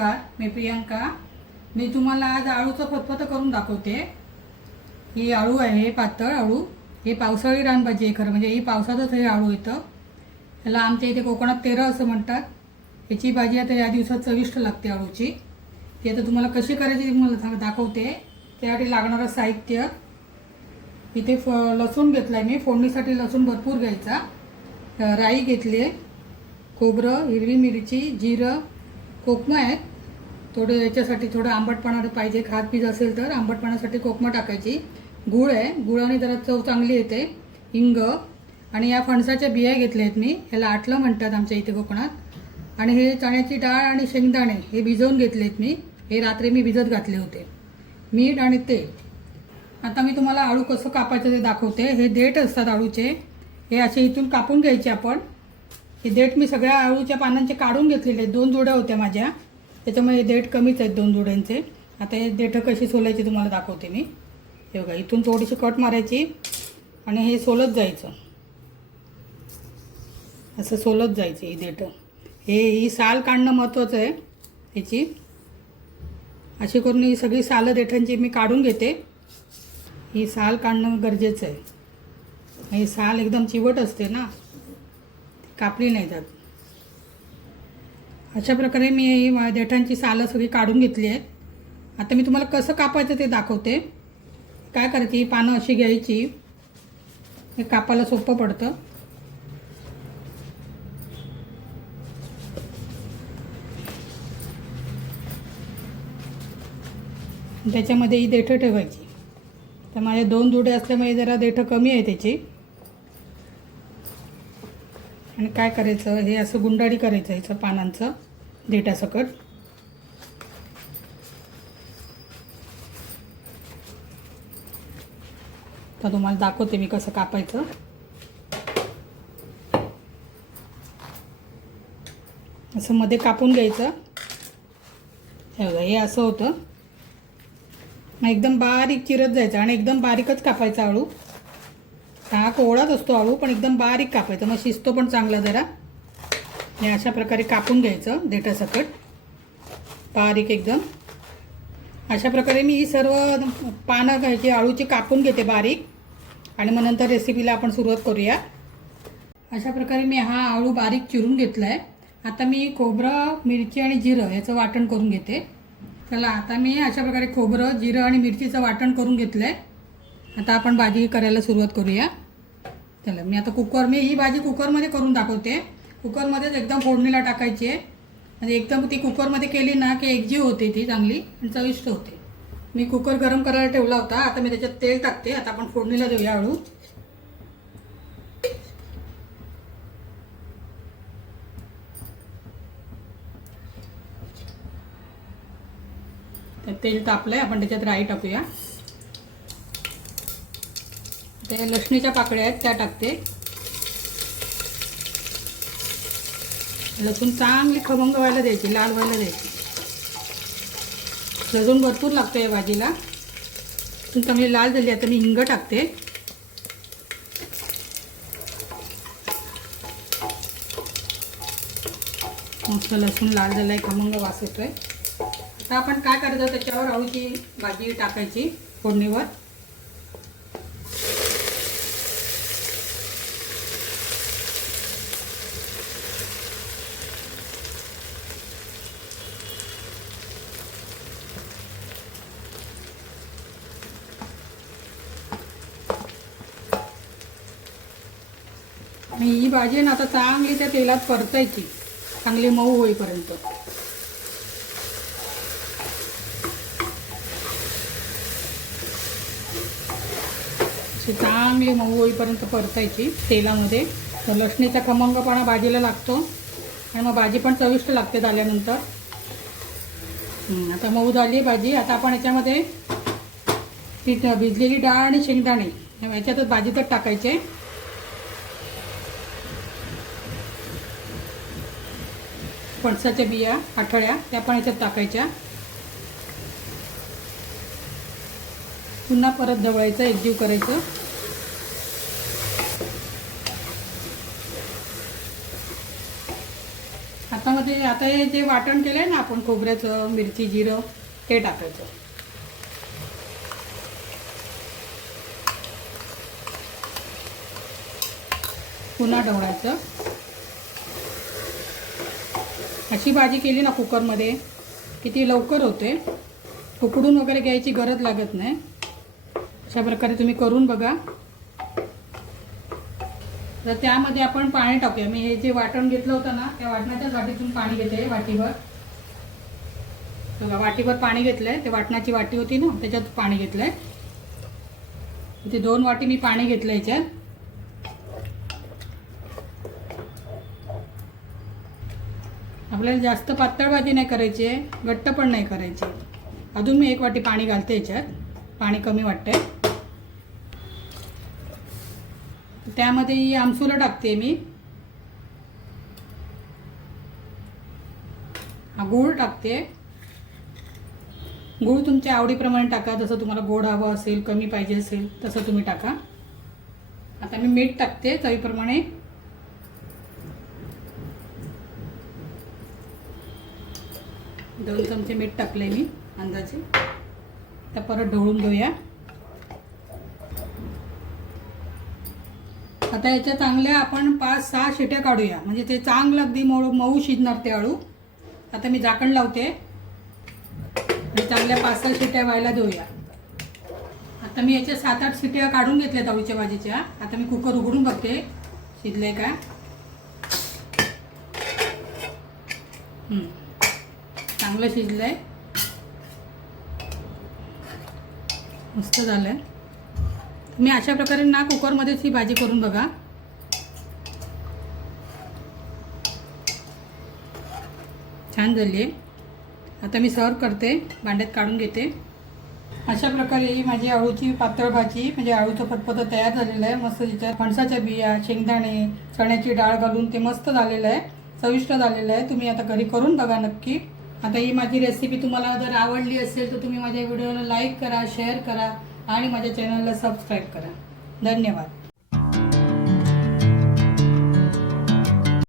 नमस्कार, मी प्रियंका। मी तुम्हाला आज आळूचं फतफतं करून दाखवते। ही आळू आहे, पातळ आळू। हे पावसाळी रानभाजी आहे खरं म्हणजे, ही पावसातच हे आळू येतं। याला आमच्या इथे कोकणात तेरं असं म्हणतात। याची भाजी आता या दिवसात चविष्ट लागते आळूची। ती आता तुम्हाला कशी करायची ती तुम्हाला दाखवते। त्यासाठी लागणारं साहित्य इथे लसूण घेतलाय मी, फोडणीसाठी लसूण भरपूर घ्यायचा। राई घेतली, खोबरं, हिरवी मिरची, जिरं, कोकमं आहे थोडं, याच्यासाठी थोडं आंबटपणा पाहिजे, खात पीज असेल तर आंबटपणासाठी कोकमं टाकायची। गूळ आहे, गुळाने जरा चव चांगली येते। हिंग आणि या फणसाच्या बिया घेतल्या आहेत मी, ह्याला आटलं म्हणतात आमच्या इथे कोकणात। आणि हे चण्याची डाळ आणि शेंगदाणे हे भिजवून घेतलेत मी, हे रात्री मी भिजत घातले होते। मीठ आणि तेल। आता मी तुम्हाला आळू कसं कापायचं ते दाखवते। हे देठ असतात आळूचे, हे असे इथून कापून घ्यायचे आपण। हे देठ मी सगळ्या आळूच्या पानांचे काढून घेतलेले आहेत, 2 जोड्या होत्या माझ्या, त्याच्यामुळे हे देठ कमीच आहेत 2 जोड्यांचे। आता हे देठ कशी सोलायची तुम्हाला दाखवते मी। हे बघा, इथून थोडीशी कट मारायची आणि हे सोलत जायचं, असं सोलत जायचं ही देठ। ही साल काढणं महत्त्वाचं आहे याची। अशी करून ही सगळी सालं देठांची मी काढून घेते। ही साल काढणं गरजेचं आहे, ही साल एकदम चिवट असते ना, कापली नाही जात। अशा प्रकारे मी ही देठांची सालं सगळी काढून घेतली आहेत। आता मी तुम्हाला कसं कापायचं ते दाखवते। काय करायची, ही पानं अशी घ्यायची, हे कापायला सोपं पडतं। त्याच्यामध्ये ही देठं ठेवायची। तर माझ्या 2 जोडे असल्यामुळे जरा देठं कमी आहे त्याची। आणि काय करायचं, हे असं गुंडाळी करायचं ह्याचं पानांचं देठासकट। तर तुम्हाला दाखवते मी कसं कापायचं। असं मध्ये कापून घ्यायचं, हे बघा हे असं होतं। मग एकदम बारीक चिरत जायचं आणि एकदम बारीकच कापायचा आळू। हा कोवळाच असतो आळू, पण एकदम बारीक कापायचं, मग शिजतो पण चांगला जरा। हे अशा प्रकारे कापून घ्यायचं देठासकट, बारीक एकदम। अशा प्रकारे मी ही सर्व पानं घ्यायची आळूची कापून घेते बारीक, आणि मग नंतर रेसिपीला आपण सुरुवात करूया। अशा प्रकारे मी हा आळू बारीक चिरून घेतला आहे। आता मी खोबरं, मिरची आणि जिरं याचं वाटण करून घेते। चला, आता मी अशा प्रकारे खोबरं, जिरं आणि मिरचीचं वाटण करून घेतलं आहे। आता आपण भाजी करायला सुरुवात करूया। चला, मी आता ही भाजी कुकरमध्ये करून दाखवते। कुकरमध्येच एकदम फोडणीला टाकायची आहे, म्हणजे एकदम ती कुकरमध्ये केली ना की एकजीव होते ती चांगली आणि चविष्ट होते। मी कुकर गरम करायला ठेवला होता, आता मी त्याच्यात तेल टाकते। आता आपण फोडणीला देऊया आळू। तेल तापलंय, आपण त्याच्यात राई टाकूया। त्या लसणीच्या पाकळ्या आहेत त्या टाकते। लसूण चांगली खमंग व्हायला द्यायची, लाल व्हायला द्यायची। लसूण भरपूर लागतो या भाजीला। लसूण चांगली लाल झाली, आता मी हिंग टाकते। मस्त लसूण लाल झालाय, खमंग वास येतोय। आता आपण काय करायचं, त्याच्यावर आळूची भाजी टाकायची फोडणीवर। आणि ही भाजी ना आता चांगली त्या तेलात परतायची, चांगली मऊ होईपर्यंत। चांगली मऊ होईपर्यंत परतायची तेलामध्ये, तर लसणीचा खमंगपणा भाजीला लागतो आणि मग भाजी पण चविष्ट लागते झाल्यानंतर। आता मऊ झाली भाजी। आता आपण याच्यामध्ये ती भिजलेली डाळ आणि शेंगदाणे याच्यातच भाजीतच टाकायचे। फणसाच्या बिया आठळ्या त्या पण याच्यात टाकायच्या। पुन्हा परत ढवळायचं, एकजीव करायचं। आता हे जे वाटण केलंय ना आपण खोबऱ्याचं, मिरची, जिरं ते टाकायचं. पुन्हा ढवळायचं. अशी भाजी केली ना कुकरमध्ये की ती लवकर होते, उकडून वगैरे घ्यायची गरज लागत नाही. अशा प्रकारे तुम्ही करून बघा. तर त्यामध्ये आपण पाणी टाकूया. मी हे जे वाटण घेतलं होतं ना त्या वाटणाच्याच वाटीतून पाणी घेते वाटीभर. बघा वाटीभर पाणी घेतलंय. ते वाटणाची वाटी होती ना त्याच्यात पाणी घेतलंय. इथे 2 वाटी मी पाणी घेतलं याच्यात. आपल्याला जास्त पातळ भाजी नाही करायची आहे, घट्ट पण नाही करायची. अजून मी 1 वाटी पाणी घालते याच्यात. पाणी कमी वाटतंय. त्यामध्ये ही आमसूल टाकते मी. हा गूळ टाकते. गूळ तुमच्या आवडीप्रमाणे टाका. जसं तुम्हाला गोड हवं असेल, कमी पाहिजे असेल तसं तुम्ही टाका. आता मी मीठ टाकते चवीप्रमाणे. 2 चमचे मीठ टाकले मी अंदाजे. आता परत ढवळून घेऊया. आता याच्या चांगल्या आपण 5-6 शिट्या काढूया, म्हणजे ते चांगलं अगदी मऊ शिजणार ते आळू. आता मी झाकण लावते आणि चांगल्या 5-6 शिट्या व्हायला देऊया. आता मी याच्या 7-8 शिट्या काढून घेतल्यात आळूच्या भाजीच्या. आता मी कुकर उघडून बघते शिजले का. चांगलं शिजलंय, मस्त झालंय. मी अशा प्रकारे ना कुकरमध्येच ही भाजी करून बघा. छान झाली आहे. आता मी सर्व करते, भांड्यात काढून घेते. अशा प्रकारे ही माझी आळूची पातळ भाजी म्हणजे आळूचं फतफतं तयार झालेलं आहे. मस्त तिच्यात फणसाच्या बिया, शेंगदाणे, चण्याची डाळ घालून ते मस्त झालेलं आहे, चविष्ट झालेलं आहे. तुम्ही आता घरी करून बघा नक्की. आता ही माझी रेसिपी तुम्हाला जर आवडली असेल तर तुम्ही माझ्या व्हिडिओला लाईक करा, शेअर करा आणि माझ्या चॅनलला सबस्क्राईब करा. धन्यवाद.